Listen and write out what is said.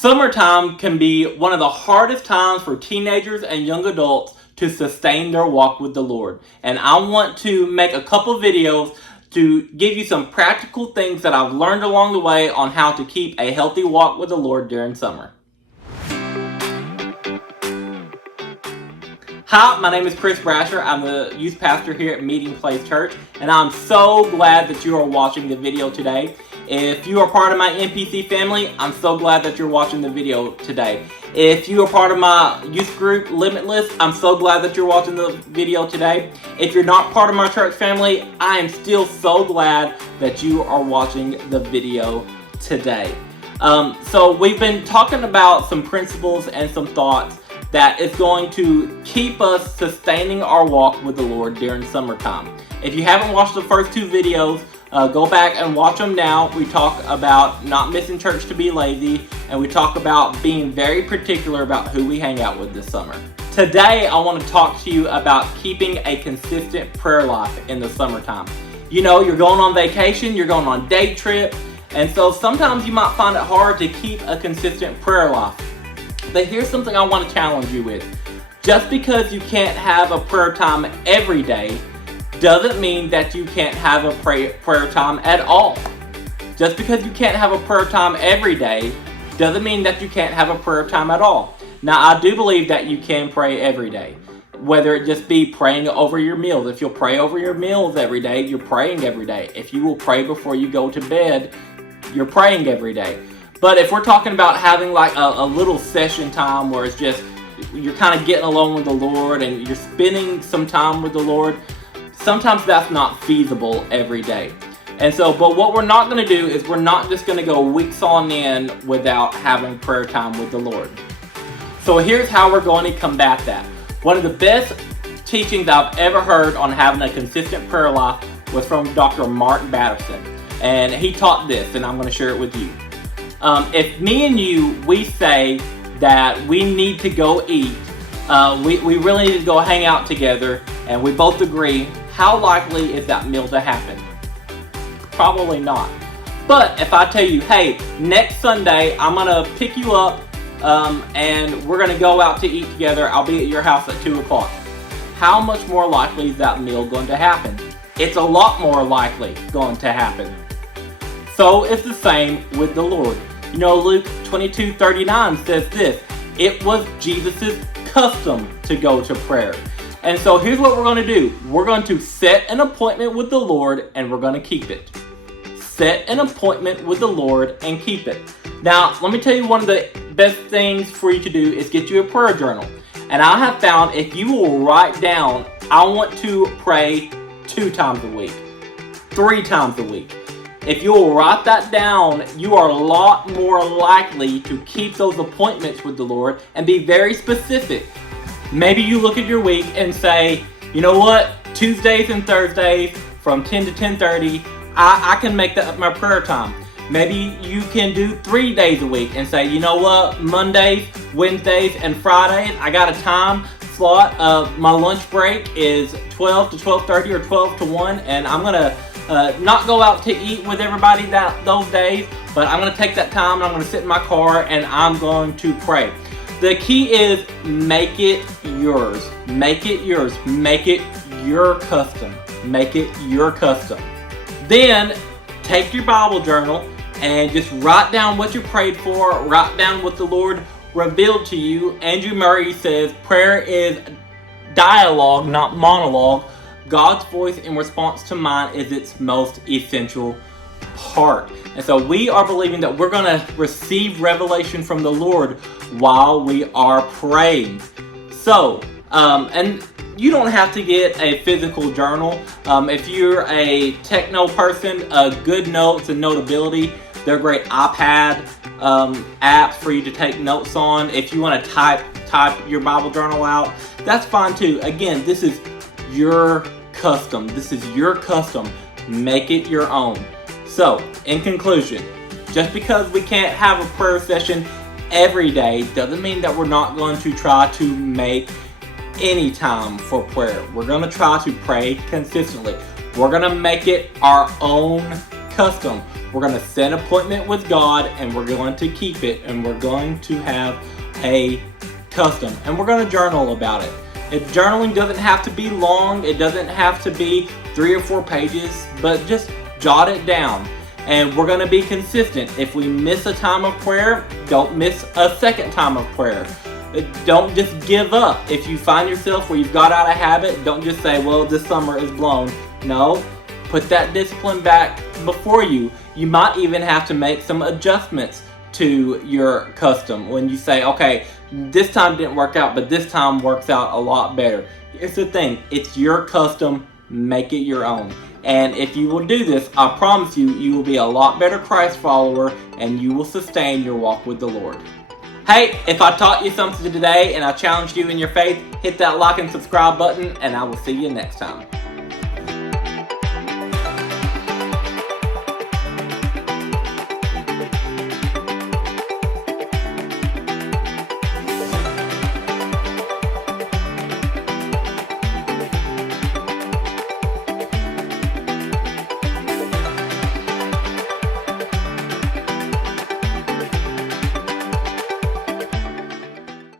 Summertime can be one of the hardest times for teenagers and young adults to sustain their walk with the Lord. And I want to make a couple videos to give you some practical things that I've learned along the way on how to keep a healthy walk with the Lord during summer. Hi, my name is Brasher. I'm the youth pastor here at Meeting Place Church, and I'm so glad that you are watching the video today. If you are part of my MPC family, I'm so glad that you're watching the video today. If you are part of my youth group, Limitless, I'm so glad that you're watching the video today. If you're not part of my church family, I am still so glad that you are watching the video today. So we've been talking about some principles and some thoughts that is going to keep us sustaining our walk with the Lord during summertime. If you haven't watched the first two videos, go back and watch them now. We talk about not missing church to be lazy, and we talk about being very particular about who we hang out with this summer. Today, I want to talk to you about keeping a consistent prayer life in the summertime. You know, you're going on vacation, you're going on day trip, and so sometimes you might find it hard to keep a consistent prayer life. But here's something I want to challenge you with. Just because you can't have a prayer time every day doesn't mean that you can't have a prayer time at all. Just because you can't have a prayer time every day doesn't mean that you can't have a prayer time at all. Now, I do believe that you can pray every day, whether it just be praying over your meals. If you'll pray over your meals every day, you're praying every day. If you will pray before you go to bed, you're praying every day. But if we're talking about having like a little session time where it's just you're kind of getting along with the Lord and you're spending some time with the Lord, sometimes that's not feasible every day. And so, but what we're not going to do is we're not just going to go weeks on end without having prayer time with the Lord. So here's how we're going to combat that. One of the best teachings I've ever heard on having a consistent prayer life was from Dr. Mark Batterson. And he taught this, and I'm going to share it with you. If me and you, we say that we need to go eat, we really need to go hang out together, and we both agree, how likely is that meal to happen? Probably not. But if I tell you, hey, next Sunday, I'm going to pick you up, and we're going to go out to eat together. I'll be at your house at 2 o'clock. How much more likely is that meal going to happen? It's a lot more likely going to happen. So it's the same with the Lord. You know, Luke 22:39 says this, it was Jesus' custom to go to prayer. And so here's what we're going to do. We're going to set an appointment with the Lord and we're going to keep it. Set an appointment with the Lord and keep it. Now, let me tell you, one of the best things for you to do is get you a prayer journal. And I have found if you will write down, I want to pray 2 times a week, 3 times a week. If you will write that down, you are a lot more likely to keep those appointments with the Lord and be very specific. Maybe you look at your week and say, you know what, Tuesdays and Thursdays from 10 to 10:30, I can make that my prayer time. Maybe you can do 3 days a week and say, you know what, Mondays, Wednesdays, and Fridays, I got a time slot. My lunch break is 12 to 12:30 or 12 to 1, and I'm going to not go out to eat with everybody those days, but I'm going to take that time and I'm going to sit in my car and I'm going to pray. The key is make it yours. Make it yours. Make it your custom. Make it your custom. Then take your Bible journal and just write down what you prayed for. Write down what the Lord revealed to you. Andrew Murray says prayer is dialogue, not monologue. God's voice in response to mine is its most essential part. And so we are believing that we're going to receive revelation from the Lord while we are praying. So, and you don't have to get a physical journal. If you're a techno person, Good Notes and Notability, they're great iPad apps for you to take notes on. If you want to type your Bible journal out, that's fine too. Again, this is your custom. This is your custom. Make it your own. So, in conclusion, just because we can't have a prayer session every day doesn't mean that we're not going to try to make any time for prayer. We're going to try to pray consistently. We're going to make it our own custom. We're going to set an appointment with God, and we're going to keep it, and we're going to have a custom, and we're going to journal about it. Journaling doesn't have to be long. It doesn't have to be 3 or 4 pages, but just jot it down. And we're going to be consistent. If we miss a time of prayer, don't miss a second time of prayer. Don't just give up. If you find yourself where you've got out of habit, don't just say, well, this summer is blown. No, put that discipline back before you. You might even have to make some adjustments to your custom when you say, okay, this time didn't work out, but this time works out a lot better. Here's the thing, it's your custom, make it your own. And if you will do this, I promise you, you will be a lot better Christ follower, and you will sustain your walk with the Lord. Hey, if I taught you something today and I challenged you in your faith, hit that like and subscribe button, and I will see you next time.